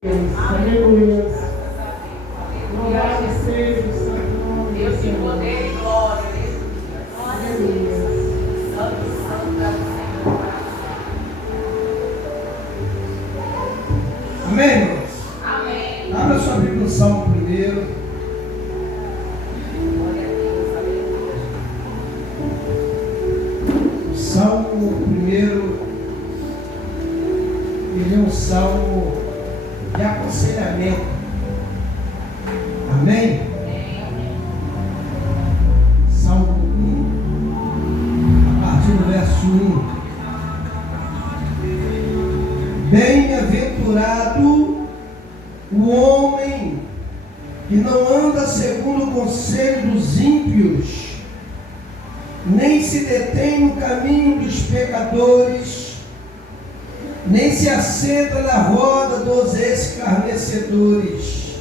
Aleluia. Louvado seja o santo nome. Deus te poder e glória. Aleluia. Santo é o Senhor. Amém, irmãos? Amém. Abra sua Bíblia no Salmo 1. Glória a Deus. Aleluia. O Salmo 1, ele é um salmo de aconselhamento. Amém? Salmo 1, a partir do verso 1. Bem-aventurado o homem que não anda segundo o conselho dos ímpios, nem se detém no caminho dos pecadores, nem se assenta na roda dos escarnecedores.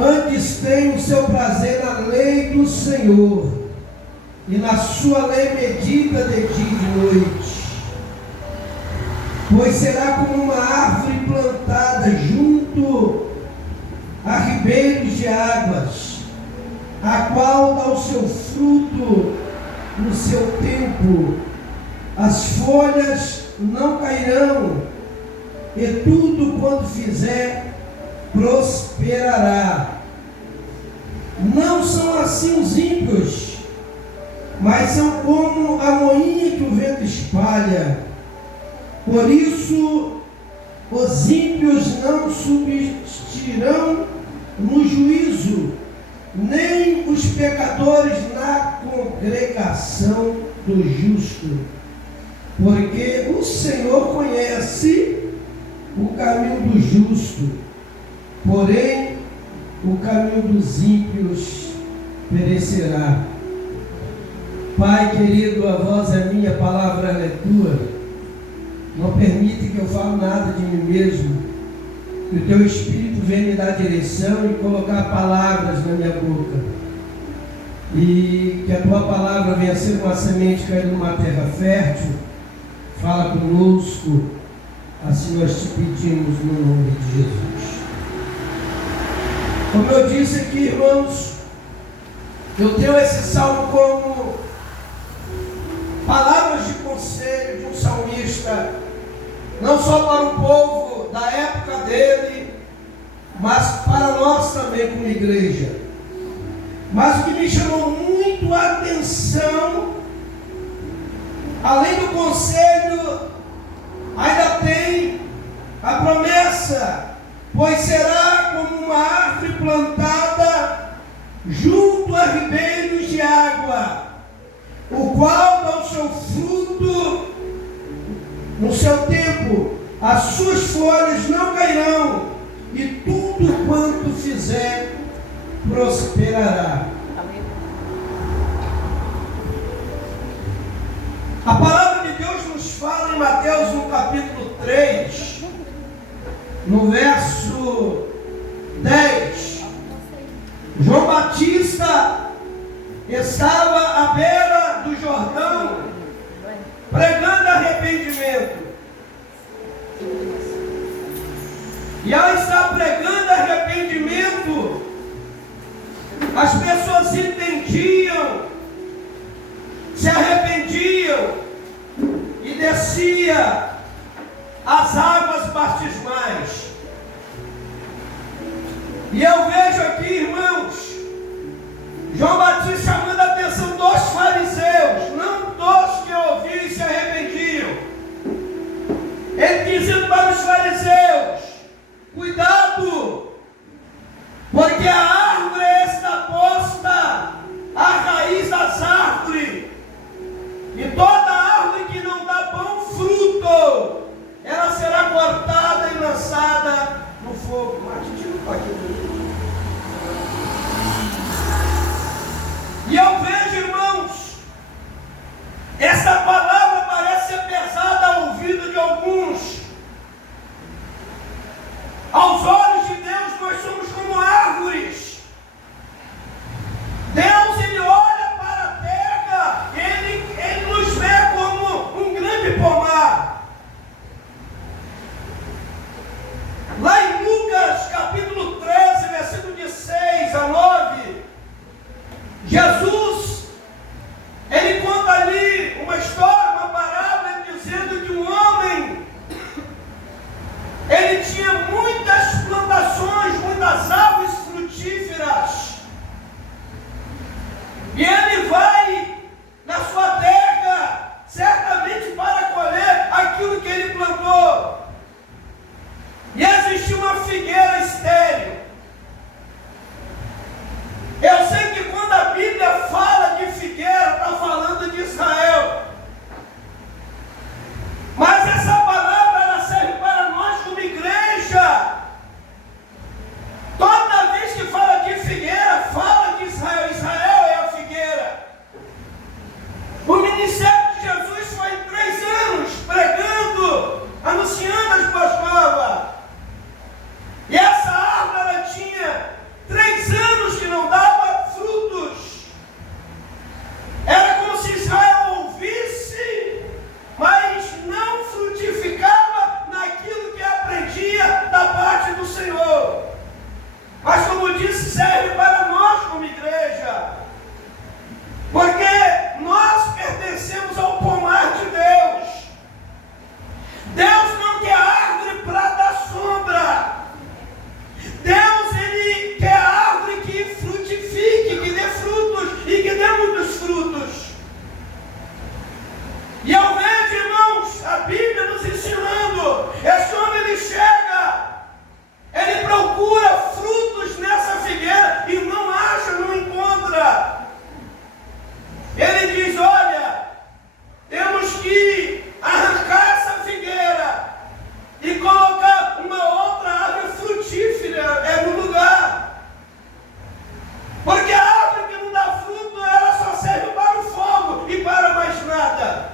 Antes tem o seu prazer na lei do Senhor, e na sua lei medita de dia e de noite. Pois será como uma árvore plantada junto a ribeiros de águas, a qual dá o seu fruto no seu tempo, as folhas não cairão, e tudo quanto fizer prosperará. Não são assim os ímpios, mas são como a moinha que o vento espalha. Por isso, os ímpios não subsistirão no juízo, nem os pecadores na congregação do justo. Porque o Senhor conhece o caminho do justo, porém o caminho dos ímpios perecerá. Pai querido, a voz é minha, a palavra é tua. Não permite que eu fale nada de mim mesmo. Que o teu Espírito venha me dar direção e colocar palavras na minha boca. E que a tua palavra venha ser uma semente caída numa terra fértil. Fala conosco, assim nós te pedimos no nome de Jesus. Como eu disse aqui, irmãos, eu tenho esse salmo como palavras de conselho de um salmista, não só para o povo da época dele, mas para nós também como igreja. Mas o que me chamou muito a atenção, além do conselho, ainda tem a promessa: pois será como uma árvore plantada junto a ribeiros de água, o qual dá o seu fruto no seu tempo, as suas folhas não cairão, e tudo quanto fizer prosperará. A palavra de Deus nos fala em Mateus no capítulo 3, no verso 10. João Batista estava à beira do Jordão, pregando arrependimento. E ao estar pregando arrependimento, as pessoas entendiam, se arrependiam e descia as águas batismais. E eu vejo aqui, irmãos, João Batista chamando a atenção dos fariseus, não dos que ouviam e se arrependiam. Ele dizendo para os fariseus: cuidado, porque a árvore está posta à raiz das árvores, e toda árvore que não dá bom fruto, ela será cortada e lançada no fogo. Mas tira o paquete. E eu vejo, irmãos, essa palavra parece ser pesada ao ouvido de alguns. Aos olhos de Deus, nós somos como árvores. Deus, Ele olha para a terra, Ele nos vê como um grande pomar. figueira estéril. Eu sei que quando a Bíblia fala de figueira, está falando de Israel. Mas essa palavra ela serve para nós como igreja. Toda vez que fala de figueira, fala de Israel. Israel é a figueira. O ministério de Jesus foi 3 anos pregando, anunciando as boas novas. E essa árvore ela tinha 3 anos que não dava frutos. Era como se Israel ouvisse, mas não frutificava naquilo que aprendia da parte do Senhor. Mas como disse, serve para nós como igreja. Porque nós pertencemos ao pomar de Deus. Deus não quer árvore para dar sombra. Deus, Ele quer árvore que frutifique, que dê frutos e que dê muitos frutos. E eu vejo, irmãos, a Bíblia nos ensinando. Esse homem, ele chega, ele procura frutos nessa figueira e não acha, não encontra. Ele diz, olha, temos que arrancar essa figueira e colocar uma outra árvore frutífera no lugar. Porque a árvore que não dá fruto, ela só serve para o fogo e para mais nada.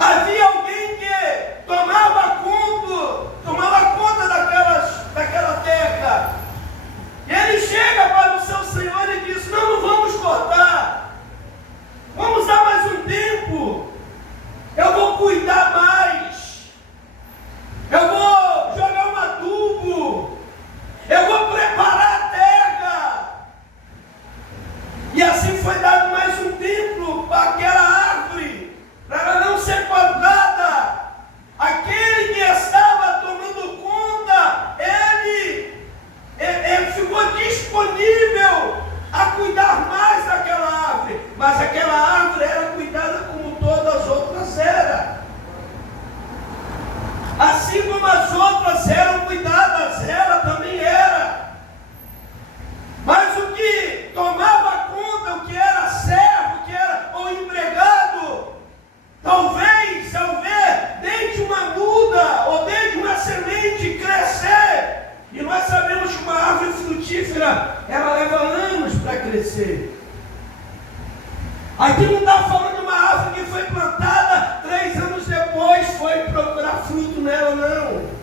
Havia alguém que tomava conta daquela terra. E ele chega para o seu Senhor e diz, não vamos cortar. Vamos dar mais um tempo. Eu vou cuidar mais. Eu vou jogar um adubo. Eu vou preparar a terra. E assim foi dado mais um tempo para aquela árvore, para ela não ser cortada. Aquele que estava tomando conta, ele ficou disponível a cuidar mais daquela árvore. Mas aquela árvore era cuidada como todas as outras eram. Assim como as outras eram cuidadas, ela também era. Mas o que tomava conta, o que era servo, o que era o empregado, talvez, ao ver desde uma muda ou desde uma semente crescer, e nós sabemos que uma árvore frutífera, ela leva anos para crescer. Aqui não está falando de uma árvore que foi plantada 3 anos depois, foi procurar fruto nela, não.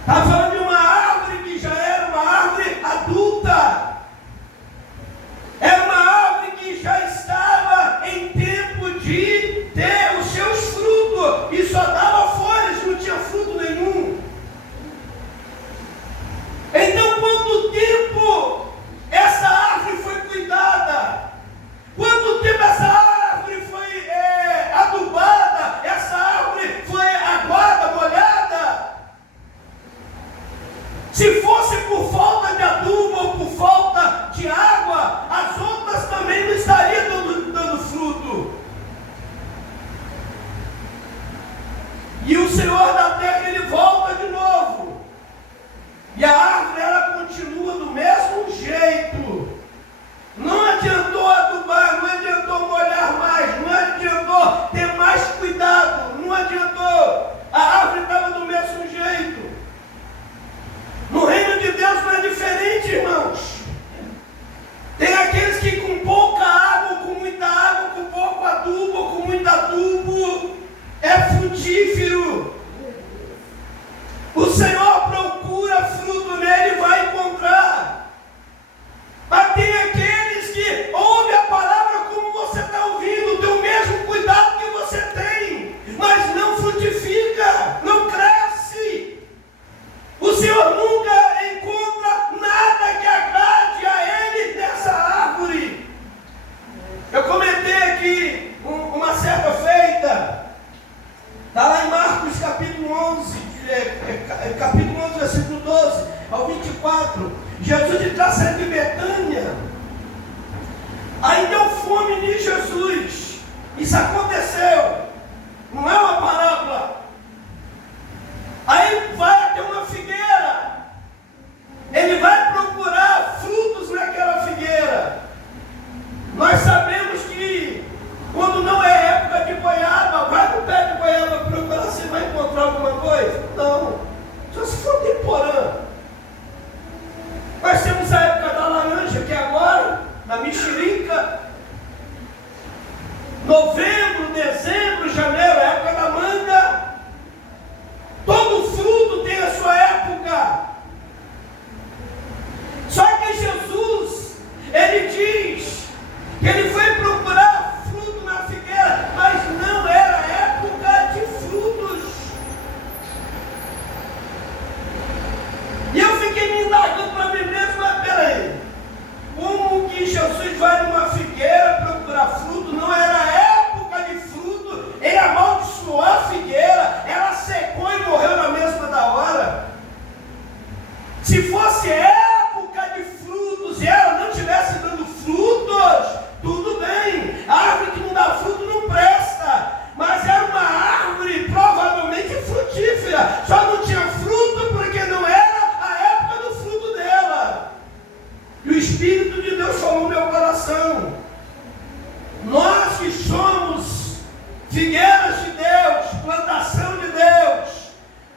Está falando de uma árvore que já era uma árvore adulta. Era uma árvore que já estava em tempo de ter os seus frutos. E só dava folhas, não tinha fruto nenhum. Então, quanto tempo essa árvore foi cuidada? Quanto tempo essa árvore foi adubada? Essa árvore foi aguada, molhada? Se fosse por falta de adubo ou por falta de água, as outras também não estariam dando fruto. E o Senhor da terra, ele volta de novo. E a árvore, ela continua do mesmo jeito. Não adiantou adubar, não adiantou molhar mais, não adiantou ter mais cuidado, não adiantou. A árvore estava do mesmo jeito. No reino de Deus não é diferente, irmãos. Tem aqueles que com pouca água, com muita água, com pouco adubo, com muito adubo, é frutífero. O Senhor procura fruto nele e vai encontrar. Mas tem aqueles que ouvem a palavra como você está ouvindo, tem o mesmo cuidado que você tem, mas não frutifica, não cresce. O Senhor nunca encontra nada que agrade a Ele nessa árvore. Eu comentei aqui uma certa feita, está lá em Marcos capítulo 11, versículo 12 ao 24. Jesus está saindo de Betânia. Aí deu fome em Jesus. Isso aconteceu. Não é uma parábola. coisa? Não. Só se for temporâneo. Nós temos a época da laranja, que é agora, na mexerica. Novembro, dezembro, janeiro, é a época da manga. Todo fruto tem a sua época. Só que Jesus, ele diz que ele foi procurar fruto na figueira, mas não era época de frutos. E eu fiquei me indagando para mim mesmo, mas peraí, como que Jesus vai numa figueira procurar fruto? Não era época de fruto, ele amaldiçoou a figueira, ela secou e morreu na mesma da hora. Se fosse época de frutos e ela não estivesse dando frutos, tudo bem, a árvore que não dá fruto não presta, mas era uma árvore provavelmente frutífera, só não tinha fruto porque não era a época do fruto dela. E o Espírito de Deus falou no meu coração: nós que somos figueiras de Deus, plantação de Deus,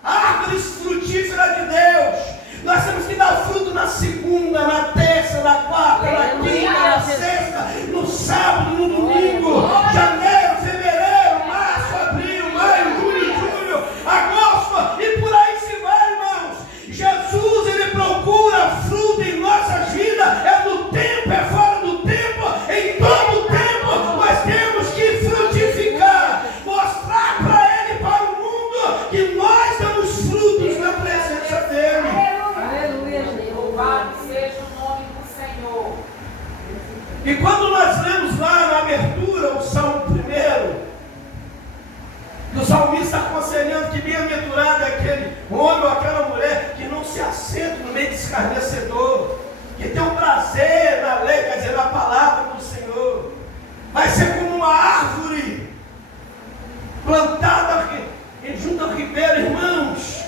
árvores frutíferas de Deus, nós temos que dar fruto na segunda, na terça, na quarta, na quinta, na sexta, no sábado, no domingo, janeiro, fevereiro, março, abril, maio, junho, julho, agosto, e por aí se vai, irmãos. Jesus, ele procura fruto em nossas vidas, é no tempo, é fora do tempo, em todo o tempo nós temos que frutificar, mostrar para ele, para o mundo, que nós damos frutos na presença dele. Louvado seja o nome do Senhor. E quando nós lemos lá na abertura o Salmo 1, que o salmista está aconselhando que bem-aventurado é aquele homem ou aquela mulher que não se assenta no meio de escarnecedor, que tem um prazer na lei, quer dizer, na palavra do Senhor, vai ser como uma árvore plantada junto ao ribeiro, irmãos.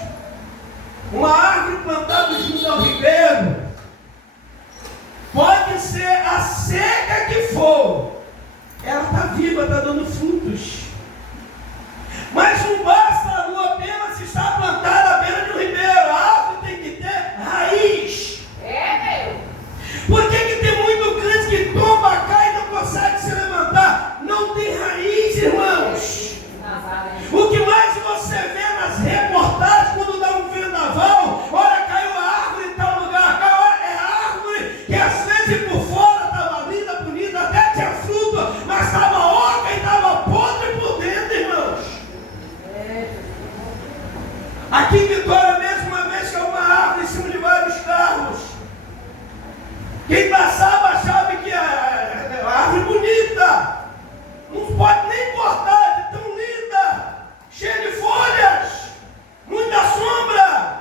Uma árvore plantada junto ao ribeiro, pode ser a seca que for, ela está viva, está dando frutos. Mas não basta a lua apenas estar plantada à beira de um ribeiro, a árvore tem que ter raiz. Por que tem muito crente que tomba, cai e não consegue se levantar? Não tem raiz, irmãos. O que mais você vê nas reportagens quando dá um vendaval? Olha, caiu a árvore em tal lugar, é a árvore que às vezes por fora estava linda, bonita, até tinha fruto, mas estava oca e estava podre por dentro, irmãos. Aqui em Vitória mesmo, uma vez que é uma árvore em cima de vários carros, quem passava achava que a árvore bonita, não pode nem cortar, de tão linda, cheia de folhas, muita sombra,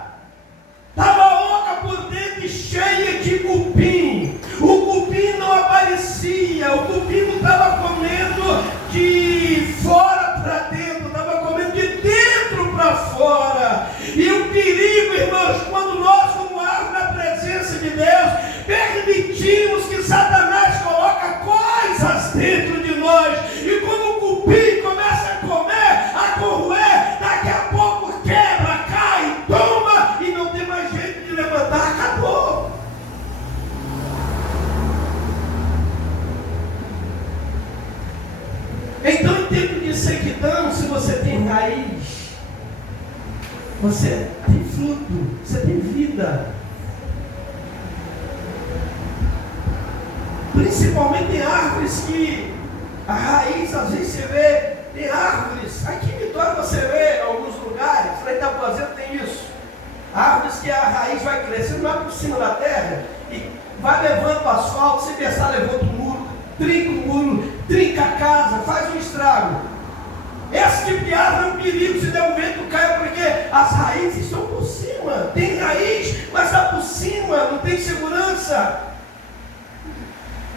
estava oca por dentro e cheia de cupim. O cupim não aparecia, o cupim não estava comendo de fora para dentro, estava comendo de dentro para fora. E o perigo, irmãos, quando nós, como árvore na presença de Deus, permitimos que Satanás coloque coisas dentro de nós, e quando o cupim começa a comer, a corroer, daqui a pouco quebra, cai, tomba e não tem mais jeito de levantar, acabou. Então, em tempo de sequidão, se você tem raiz, você tem fruto, você tem vida. Principalmente tem árvores que a raiz, às vezes você vê, tem árvores, aqui em Vitória você vê em alguns lugares, lá em Itapuazeiro tem isso, árvores que a raiz vai crescendo lá por cima da terra e vai levando o asfalto, se pensar, levanta o muro, trinca a casa, faz um estrago. Esse tipo de árvore é um perigo, se der um vento cai, porque as raízes estão por cima, tem raiz, mas está por cima, não tem segurança.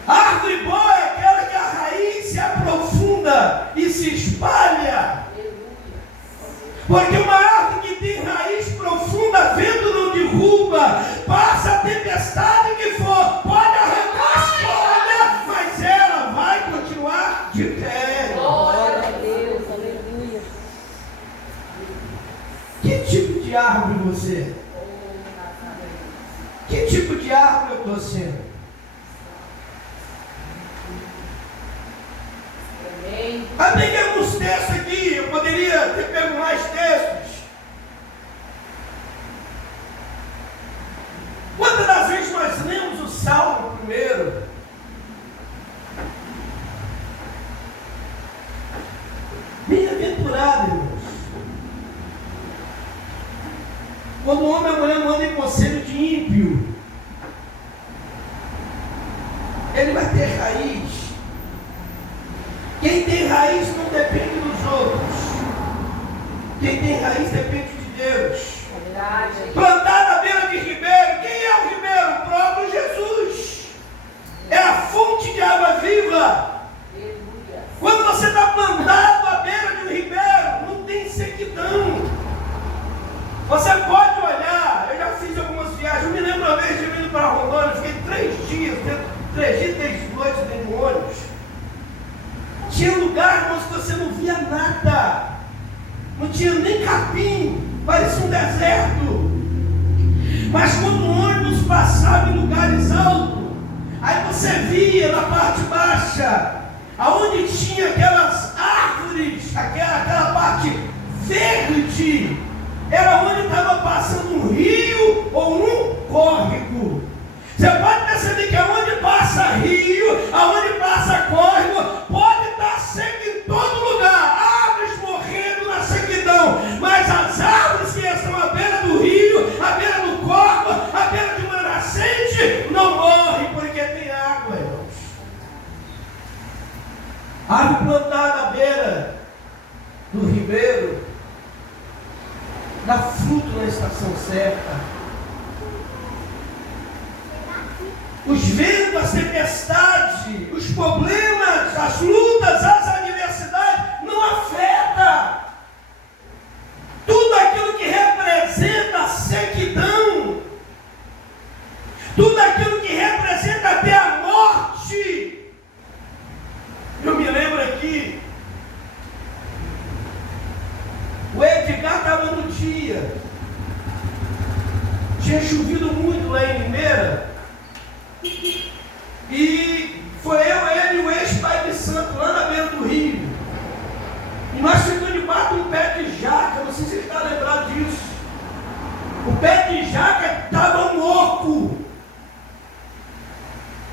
A árvore boa é aquela que a raiz se aprofunda e se espalha. Porque uma árvore que tem raiz profunda, vento não derruba, passa a tempestade que for, pode arrancar as folhas, mas ela vai continuar de pé. Glória a Deus, aleluia. Que de árvore você é? Que tipo de árvore eu estou sendo? Eu peguei alguns textos aqui, eu poderia ter pego mais textos. Quantas das vezes nós lemos o Salmo primeiro? Bem-aventurado, irmãos. Quando o homem e a mulher não andam em conselho de ímpio, ele vai ter raiz. Quem tem raiz não depende dos outros. Quem tem raiz depende de Deus. Plantado à beira de ribeiro. Quem é o ribeiro? O próprio Jesus. É a fonte de água viva. Quando você está plantado à beira de um ribeiro, não tem sequidão. Você pode olhar. Eu já fiz algumas viagens. Eu me lembro uma vez de eu indo para Rondônia. Fiquei 3 dias, 3 noites dentro do ônibus. Tinha lugar, irmãos, que você não via nada. Não tinha nem capim. Parecia um deserto. Mas quando o ônibus passava em lugares altos, aí você via na parte baixa, aonde tinha aquelas árvores, aquela parte verde, era onde estava passando um rio ou um córrego. Você pode perceber que aonde passa rio, aonde passa córrego, pode estar seco em todo lugar, árvores morrendo na sequidão, mas as árvores que estão à beira do rio, à beira do córrego, à beira de uma nascente, não morrem porque tem água, irmãos. Árvore plantada à beira do ribeiro, dá fruto na estação certa. Os ventos, as tempestades, os problemas, as lutas, as adversidades não afetam. Tudo aquilo que representa a sequidão, tudo aquilo que representa até a morte. Eu me lembro aqui, o Edgar estava no dia, tinha chovido muito lá em Limeira. E foi eu, ele e o ex-pai de santo lá na beira do rio. E nós ficamos debaixo de um pé de jaca, não sei se ele está lembrado disso. O pé de jaca estava louco.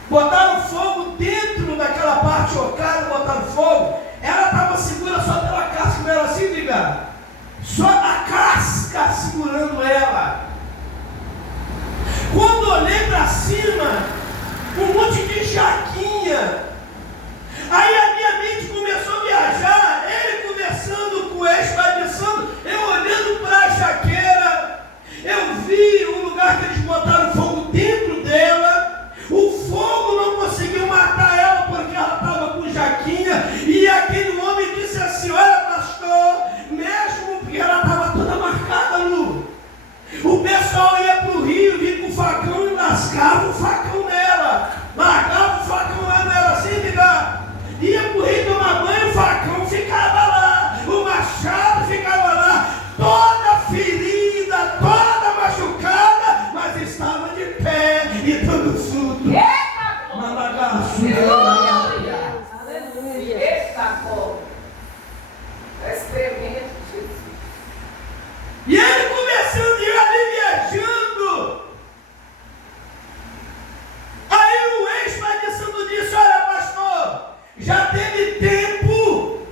Botaram fogo dentro daquela parte chocada, botaram fogo. Ela estava segura só pela casca, não era assim, ligado? Só a casca segurando ela. Quando olhei para cima, um monte de jaquinha. Aí a minha mente começou a viajar. Ele conversando com o ex-pai de santo, eu olhando para a jaqueira. Eu vi o lugar que eles botaram fogo dentro dela. O fogo não conseguiu matar ela porque ela estava com jaquinha. E aquele homem disse assim: olha, pastor, mesmo porque ela estava toda marcada, Lu, o pessoal ia para o rio, vinha com o facão e lascava o facão nela, largava o facão lá nela, assim, ligado? Ia para o rio tomar banho, o facão ficava lá, o machado ficava lá, toda ferida, toda machucada, mas estava de pé e todo surdo. Aleluia! Aleluia! Eita, pô! É tremendo, Jesus. E ele começando a ir ali viajando. Aí o ex-pai de santo disse: olha, pastor, já teve tempo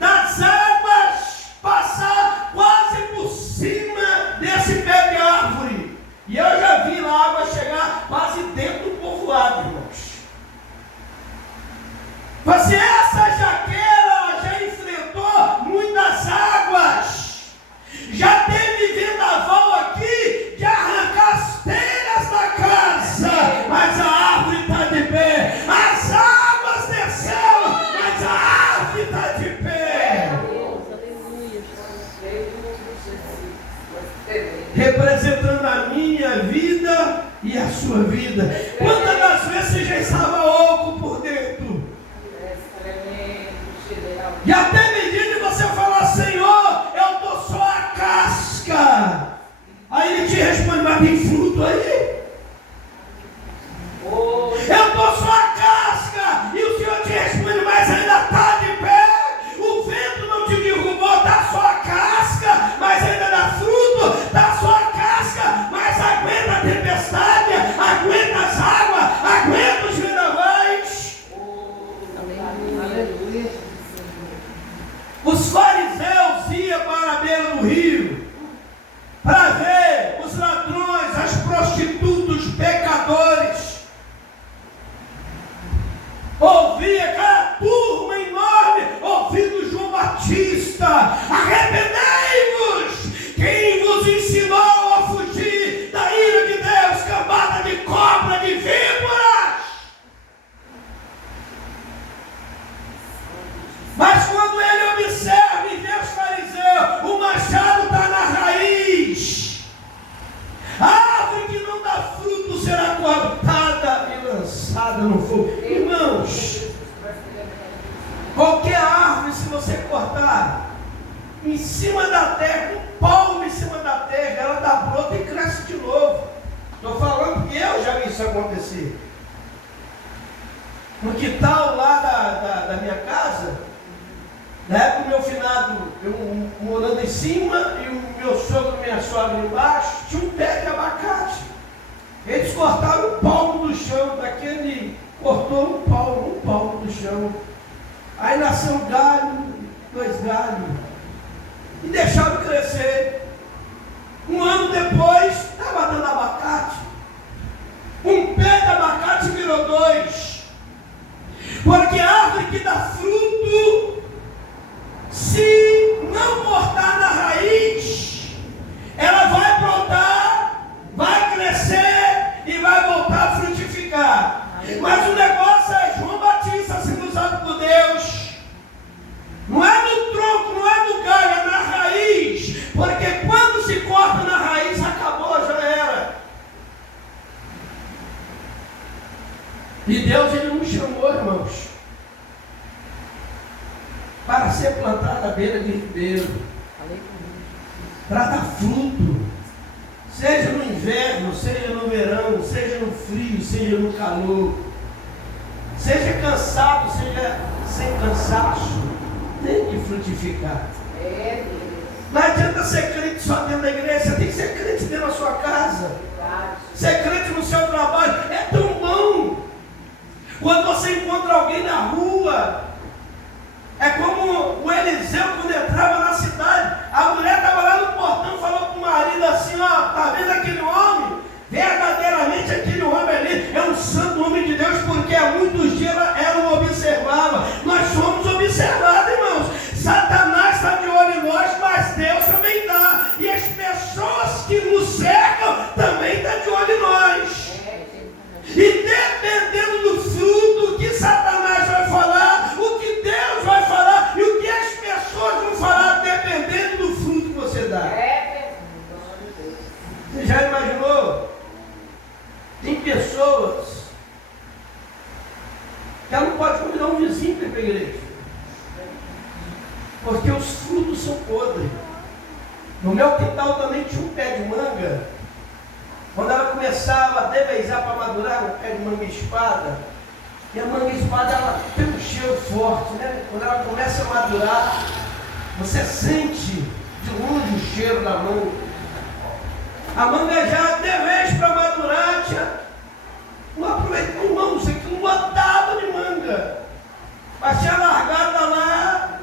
das águas passar quase por cima desse pé de árvore. E eu já vi lá a água chegar quase dentro do povoado, irmãos. Mas essa jaqueira já enfrentou muitas águas. Já teve vendaval aqui de arrancar as telhas da casa, mas a árvore está de pé. As águas desceram, mas a árvore está de pé. Representando a minha vida e a sua vida. Quantas das vezes você já estava oco por dentro? E até medida que você falar: Senhor, eu estou só a casca. mas tem fruto aí. Eu estou só a casca, e o Senhor te responde, mas ainda está de pé. O vento não te derrubou, está só a casca, mas ainda dá fruto, está só a casca, mas aguenta a tempestade, aguenta as águas, aguenta os vendavais. Aleluia. Os fariseus iam para a beira do rio para ver os ladrões, as prostitutas, os pecadores. Ouvia aquela turma enorme ouvindo João Batista: arrependei-vos, quem vos ensinou a fugir da ira de Deus, cambada de cobra, de víboras. Mas quando ele observa e vê os fariseus, o machado está na raiz. A árvore que não dá fruto será cortada e lançada no fogo. Irmãos, qualquer árvore, se você cortar em cima da terra, um palmo em cima da terra, ela dá brota e cresce de novo. Estou falando porque eu já vi isso acontecer. No quintal lá da minha casa, na época o meu finado, eu morando em cima e o meu sogro e minha sogra embaixo, tinha um pé de abacate. Eles cortaram um palmo do chão, daquele, cortou um palmo do chão. Aí nasceu um galho, 2 galhos, e deixaram crescer. Um ano depois, estava dando abacate. Um pé de abacate virou 2. Porque a árvore que dá fruto, se não cortar na raiz, ela vai brotar, vai crescer e vai voltar a frutificar. Mas o negócio é João Batista sendo usado por Deus. Não é no tronco, não é no galho, é na raiz. Porque quando se corta na raiz, acabou, já era. E Deus, Ele nos chamou, irmãos, para ser plantado à beira de ribeiro, para dar fruto, seja no inverno, seja no verão, seja no frio, seja no calor, seja cansado, seja sem cansaço, tem que frutificar. Não adianta ser crente só dentro da igreja, você tem que ser crente dentro da sua casa, ser crente no seu trabalho. É tão bom quando você encontra alguém na rua. É como o Eliseu, quando entrava na cidade, a mulher estava lá no portão, falou para o marido assim: ó, tá vendo aquele homem? Verdadeiramente aquele homem ali é um santo homem de Deus, porque há muitos dias ela o observava. Nós somos observados, irmãos. Satanás está de olho em nós, mas Deus também está. E as pessoas que nos cercam também estão de olho em nós. E dependendo do fruto que Satanás vai falar, o que Deus vai falar e o que as pessoas vão falar, dependendo do fruto que você dá. Você já imaginou? Tem pessoas que ela não pode convidar um vizinho para ir para a igreja, porque os frutos são podres. No meu quintal também tinha um pé de manga. Quando ela começava a devezar para madurar, um pé de manga espada, e a manga espada ela tem um cheiro forte, né? Quando ela começa a madurar, você sente de longe o cheiro da manga. A manga já devez para madurar, não aproveitou, irmão, isso aqui não botava de manga, mas tinha largada lá,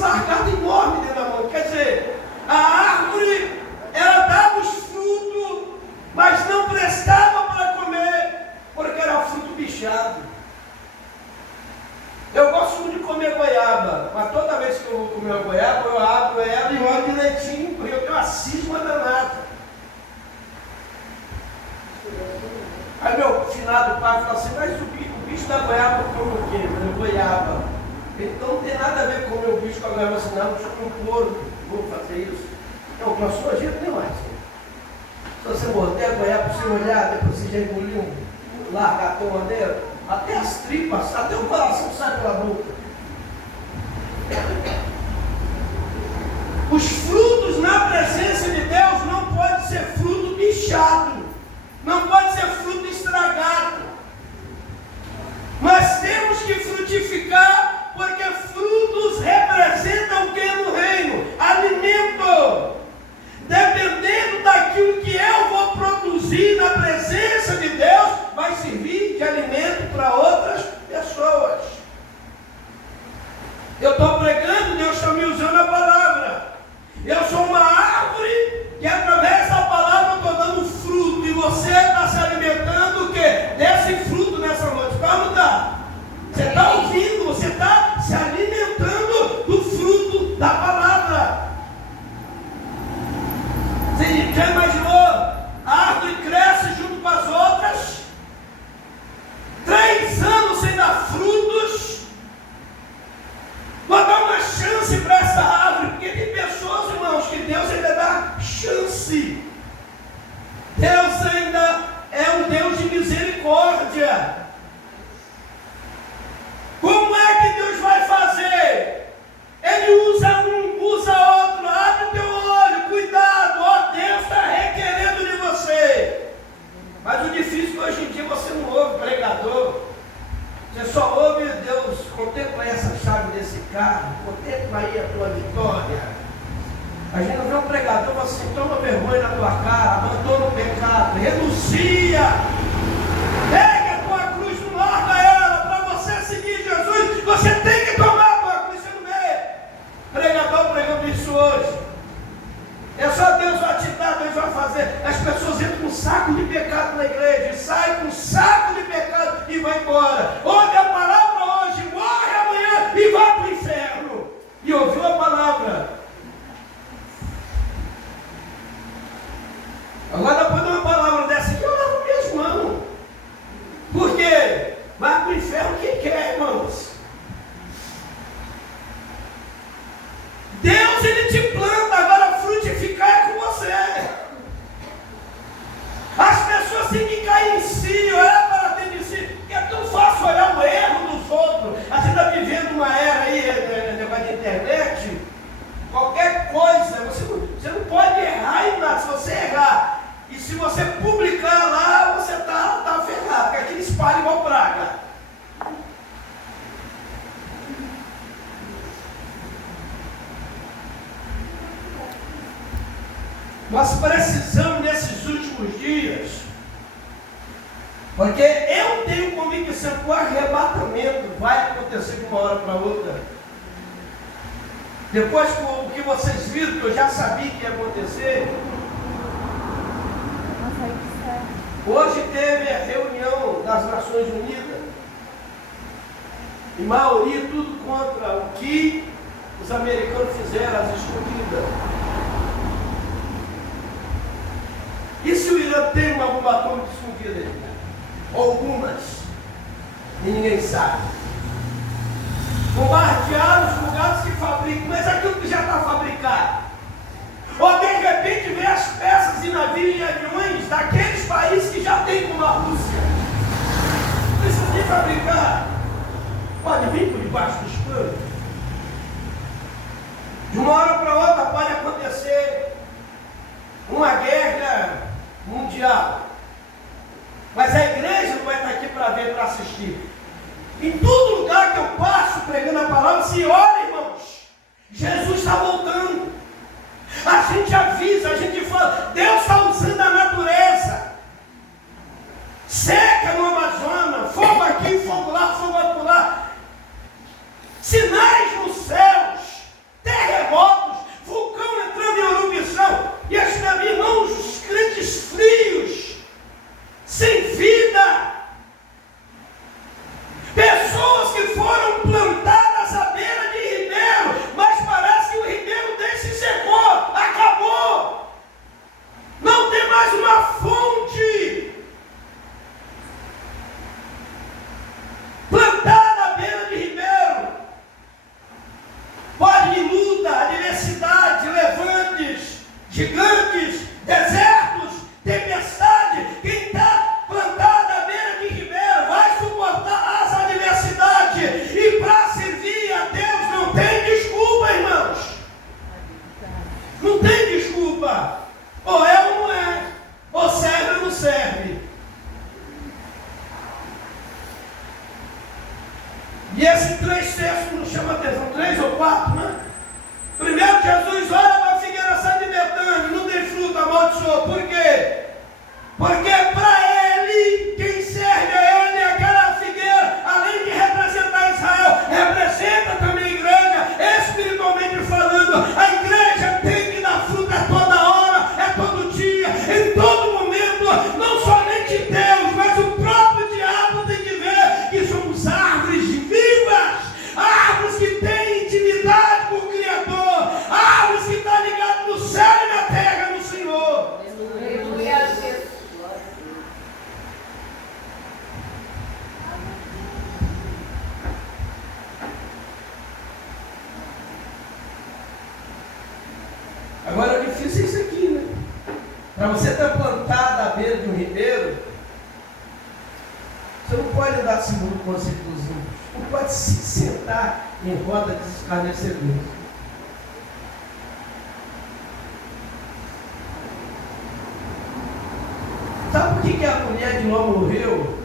largada enorme dentro da manga. Quer dizer, a árvore, ela dava os frutos, mas não prestava para comer, porque era fruto bichado. Eu gosto muito de comer goiaba, mas toda vez que eu vou comer uma goiaba, eu abro ela e olho direitinho, porque eu tenho uma cisma danada. Aí meu finado pai falou assim: mas o bicho da goiaba come o quê? Goiaba. Então não tem nada a ver com o meu bicho com a goiaba, assim, não, deixa eu comer um porco, vou fazer isso. Não, para a sua gente não é mais. Se você morder a goiaba, para você olhar, depois você já engoliu um largatão madeira, até as tripas, até o coração sai pela boca. Os frutos na presença de Deus não podem ser manchado, não pode ser fruto estragado. Nós temos que frutificar, porque frutos representam o que no reino? Alimento. Dependendo daquilo que eu vou produzir na presença de Deus, vai servir de alimento para outras pessoas. Eu estou pregando, Deus está me usando a palavra. Eu sou uma árvore que através da palavra eu estou dando fruto. E você está se alimentando o quê? Desse fruto nessa noite. Está ou não está? Você está ouvindo, você está se alimentando do fruto da palavra. Você já imaginou? A árvore cresce junto com as outras, 3 anos sem dar frutos. Vou dar uma chance para essa árvore, porque tem pessoas, irmãos, que Deus ainda dá chance. Deus ainda é um Deus de misericórdia. Como é que Deus vai fazer? Ele usa um, usa outro. Abre o teu olho, cuidado, ó, Deus está requerendo de você. Mas o difícil é que hoje em dia você não ouve pregador. Você só ouve Deus, contempla aí essa chave desse carro, contempla aí a tua vitória. A gente não vê um pregador, você toma vergonha na tua cara, abandona o pecado, renuncia, pega a tua cruz, não larga ela. Para você seguir Jesus, você tem que tomar a tua cruz. Você não vê pregador pregando isso hoje. É só Deus vai te dar, Deus vai fazer. As pessoas entram com um saco de pecado na igreja, e saem com um saco de pecado e vão embora. Ouve a palavra hoje, morre amanhã e vai para o inferno. E ouviu a palavra. Agora depois de uma palavra dessa aqui, eu lavo minhas mãos. Por quê? Vai para o inferno quem quer, irmãos. Deus, Ele te planta, agora frutificar é com você. As pessoas têm que cair em si, olhar para dentro de si, porque é tão fácil olhar o erro dos outros. A gente está vivendo uma era aí, negócio de internet, qualquer coisa, você não pode errar em nada. Se você errar, e se você publicar lá, você está ferrado, porque aquilo espalha igual praga. Nós precisamos nesses últimos dias, porque eu tenho convicção que o arrebatamento vai acontecer de uma hora para outra. Depois o que vocês viram, que eu já sabia que ia acontecer, hoje teve a reunião das Nações Unidas, e maioria tudo contra o que os americanos fizeram às escondidas. E se o Irã tem uma bomba atômica escondida? Algumas. E ninguém sabe. Bombardearam os lugares que fabricam, mas aquilo que já está fabricado. Ou de repente vem as peças de navio e aviões daqueles países que já tem, como a Rússia. Não precisa nem fabricar. Pode vir por debaixo dos panos. De uma hora para outra pode acontecer uma guerra mundial. Mas a igreja não vai estar aqui para ver, para assistir. Em todo lugar que eu passo pregando a palavra, se olha, irmãos, Jesus está voltando. A gente avisa, a gente fala, Deus está usando a natureza. Seca no Amazonas, fogo aqui, fogo lá, fogo acolá. Sinais nos céus, terremotos, vulcão entrando em erupção. E as meus irmãos, os crentes frios, sem vida. Pessoas que foram plantadas à beira de ribeiro, mas parece que o ribeiro dele se secou, acabou. Não tem mais uma fonte. Plantada à beira de ribeiro. Pode vir luta, adversidade, levantes, gigantes, desertos, tempestade. Quem está plantado à beira de ribeiro vai suportar as adversidades. E para servir a Deus não tem desculpa, irmãos. Não tem desculpa. Ou é ou não é. Ou serve Agora o difícil é isso aqui, né? Para você estar plantado à beira de um ribeiro, você não pode andar segundo o conceito dos ímpios. Não pode se sentar em roda de escarnecedores. Sabe por que a mulher de Ló morreu?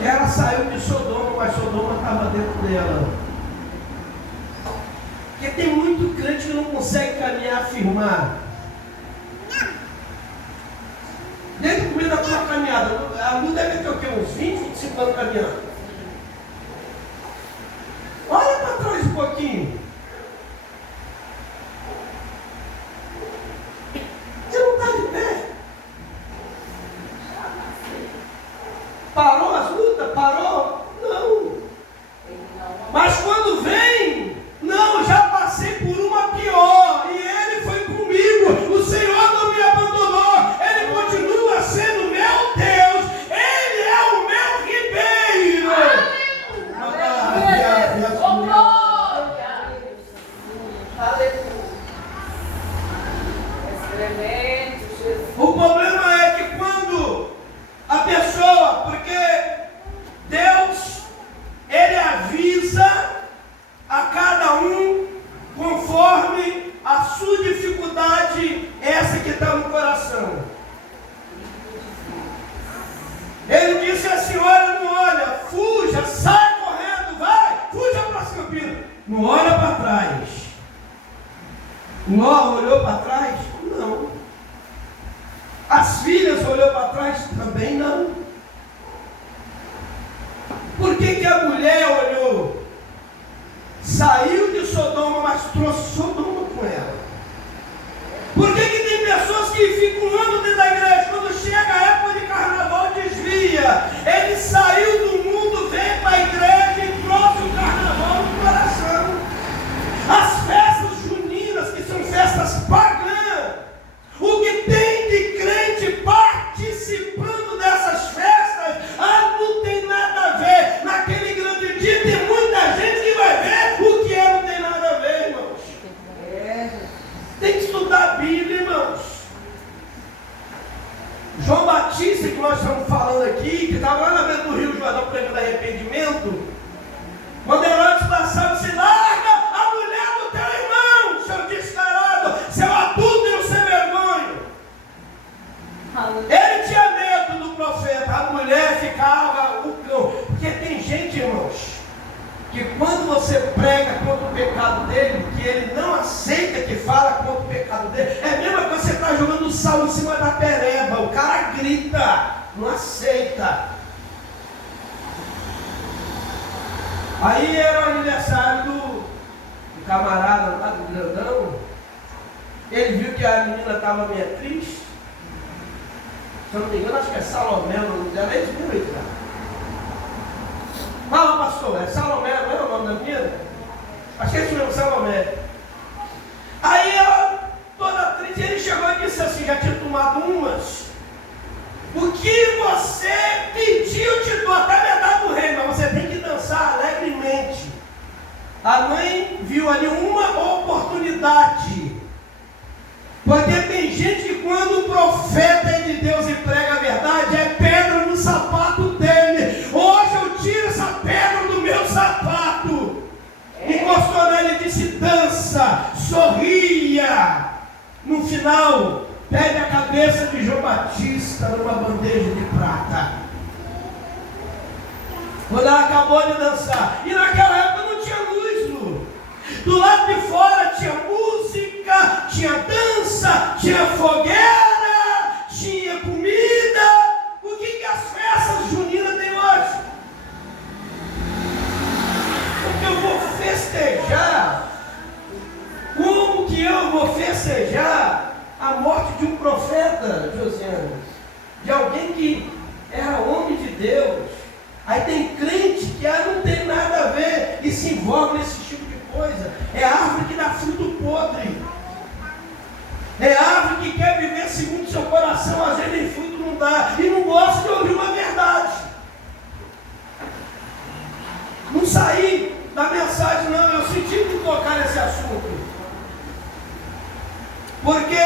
Ela saiu de Sodoma, mas Sodoma estava dentro dela. Porque tem muito crente que não consegue caminhar, afirmar. Desde o começo da tua caminhada, a Lu deve ter o quê? Uns 20, 25 anos caminhando. Olha para trás um pouquinho. Você não está de pé. Parou as lutas? Parou? Não. Mas quando vem, não, já passei por uma pior. E Ele foi comigo. O Senhor não me abandonou. Ele continua sendo meu Deus. Ele é o meu ribeiro. Aleluia. Oh, glória. Aleluia. Excelente, Jesus. O problema é que quando a pessoa, porque Deus, Ele avisa a cada um conforme a sua dificuldade, essa que está no coração. Ele disse assim: olha, não olha, fuja, sai correndo, vai, fuja para as campinas. Não olha para trás. Nó olhou para trás? Não. As filhas olhou para trás? Também não. Por que a mulher olhou? Saiu de Sodoma, mas trouxe Sodoma com ela. Por que tem pessoas que ficam um ano dentro da igreja, quando chega a época de carnaval, desvia? Ele saiu do mundo, veio para a igreja e trouxe o carnaval no coração. As festas juninas, que são festas pagãs, o que tem de crente participando dessas festas, não tem nada a ver. Naquele grande dia tem muita gente que vai ver o que não tem nada a ver, irmãos. Tem que estudar a Bíblia, irmãos. João Batista, que nós estamos falando aqui, que estava lá na beira do Rio Jordão pregando arrependimento, quando Herodes passava, você larga a mulher do teu irmão, seu descarado, seu adúltero, sem vergonha. Ele tinha medo do profeta, a mulher ficava o cão. Porque tem gente, irmãos, que quando você prega contra o pecado dele, que ele não aceita que fala contra o pecado dele, é mesmo que você está jogando sal em cima da pereba, o cara grita, não aceita. Aí era o aniversário do camarada lá do grandão. Ele viu que a menina estava meio triste. Se eu não me engano, acho que é Salomé o nome dela. É isso mesmo, cara. Fala, pastor, é Salomé, não é o nome da menina? Acho que é isso mesmo, Salomé. Aí ela, toda triste, ele chegou e disse assim, já tinha tomado umas. O que você pediu, te dou, até metade do reino, mas você tem que dançar alegremente. A mãe viu ali uma oportunidade. Porque tem gente que quando o profeta é de Deus e prega a verdade, é pedra no sapato dele. Hoje eu tiro essa pedra do meu sapato. Encostou nele e disse, dança, sorria. No final, pega a cabeça de João Batista numa bandeja de prata. Quando ela acabou de dançar. E naquela época não tinha luz, Lu. Do lado de fora tinha música, tinha dança, tinha fogueira, tinha comida. O que as festas juninas têm hoje? Porque eu vou festejar. Como que eu vou festejar a morte de um profeta, Josiane? De alguém que era homem de Deus. Aí tem crente que não tem nada a ver e se envolve nesse tipo de coisa. É árvore que dá fruto podre. É árvore que quer viver segundo o seu coração, às vezes nem fruto não dá. E não gosta de ouvir uma verdade. Não saí da mensagem, não. Eu senti que tocar nesse assunto. Porque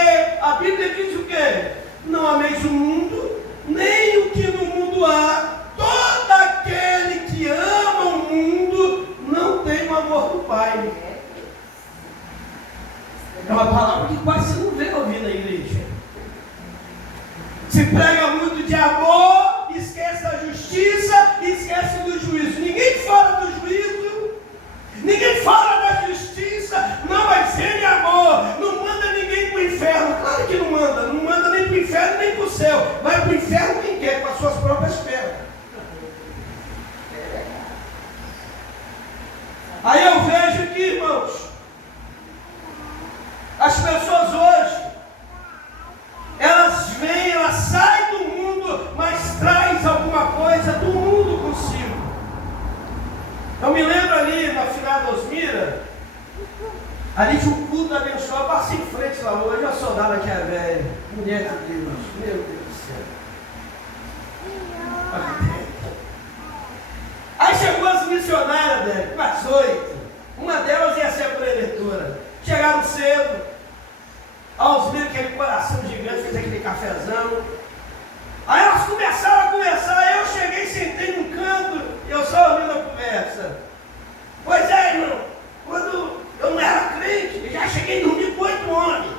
a Bíblia diz o quê? Não ameis o mundo, nem o que no mundo há. Todo aquele que ama o mundo não tem o amor do Pai. É uma palavra que quase você não vê ouvir na igreja. Se prega muito de amor, esquece da justiça e esquece do juízo. Ninguém fala do juízo, ninguém fala da justiça. Não vai ser de amor, não manda ninguém para o inferno. Claro que não manda, não manda nem para o inferno nem para o céu. Vai para o inferno quem quer, com as suas próprias pernas. Aí eu vejo aqui, irmãos, as pessoas hoje, elas vêm, elas saem do mundo, mas traz alguma coisa do mundo consigo. Eu me lembro ali na final da Osmira, ali tinha um culto abençoado, eu passei em frente lá hoje, uma soldada que é velha, mulher de Deus, meu Deus do céu. Aí chegou as missionárias, velho, com as 8, uma delas ia ser a preletora. Chegaram cedo, aos meus aquele coração gigante, fez aquele cafezão. Aí elas começaram a conversar, aí eu cheguei, sentei num canto, e eu só ouvindo a conversa. Pois é, irmão, quando eu não era crente, eu já cheguei a dormir com 8 homens.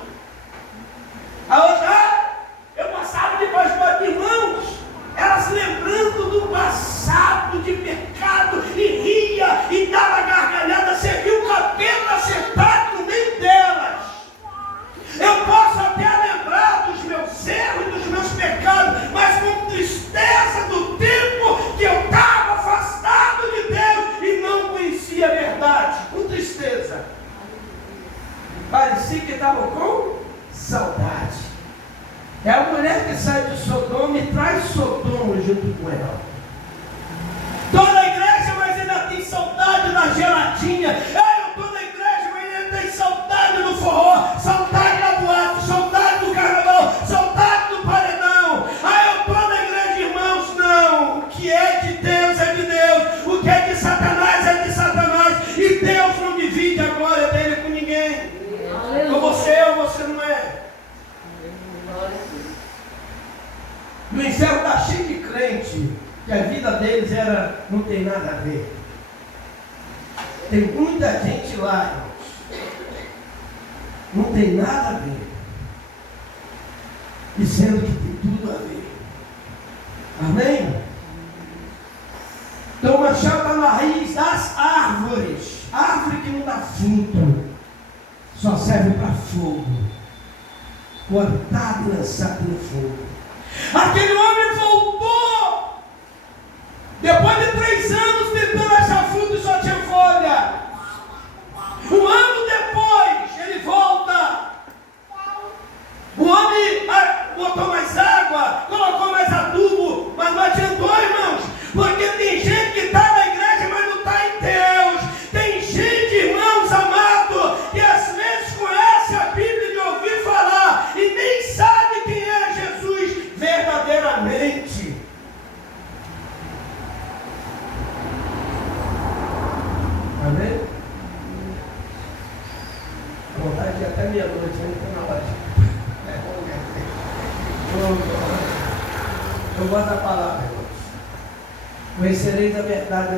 A outra, eu passava debaixo de irmãos, elas lembrando do passado de pecado, e ria, e dava gargalhada, você viu o cabelo acertado no meio delas. Eu posso até lembrar dos meus erros, dos meus pecados, mas com tristeza do tempo que eu estava afastado de Deus e não conhecia a verdade, com tristeza. Parecia que estava com saudade. É a mulher que sai de Sodoma e traz Sodoma junto com ela. Toda a igreja, mas ainda tem saudade da geladinha. Eu estou na igreja, mas ainda tem saudade do forró, saudade da boate, saudade do carnaval, saudade do paredão. Eu estou na igreja, irmãos, não. O que é de Deus é de Deus. O que é de Satanás é de Satanás. E Deus não divide a glória dele com ninguém. Ou você é ou você não é. E o inferno está cheio de crente, que a vida deles não tem nada a ver. Tem muita gente lá, irmãos, não tem nada a ver. E sendo que tem tudo a ver. Amém? Então o machado está na raiz das árvores. Árvore que não dá fruto, só serve para fogo. Cortado e lançado no fogo. Aquele homem voltou, depois de 3 anos tentando achar fruto e só tinha folha. 1 ano depois, ele volta. O homem botou mais água, colocou mais adubo, mas não adiantou, irmãos, porque tem gente que está na igreja, mas não está em Deus. Tem gente, irmãos amados, que às vezes conhece a Bíblia de ouvir falar e nem sabe quem é Jesus verdadeiramente. Amém? A vontade de ir até meia-noite, não está na hora. Eu gosto da palavra, irmãos. Conhecereis a verdade